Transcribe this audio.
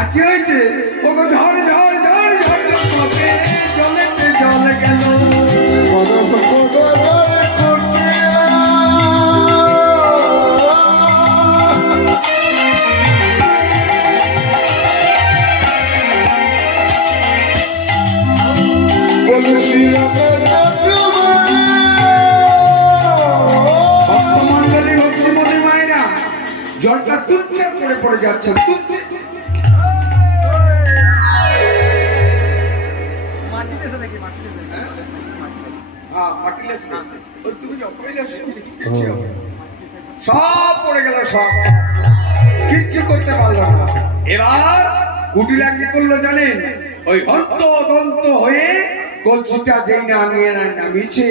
আর কি হয়েছে? ওগো ঝড় ঝড় ঝড় ঝড় জলেতে জল গেল। ভক্তমন্ডলী ভক্তমণি মায়েরা জলটা তুচ্ছা করে পড়ে যাচ্ছে। সব পড়ে গেল, সব কিচ্ছু করতে পারলো না। এবার কুটিলা কি করলো জানেন? ওই হন্ত দন্ত হয়ে কলসিটা যেই না নিয়ে নামিয়েছে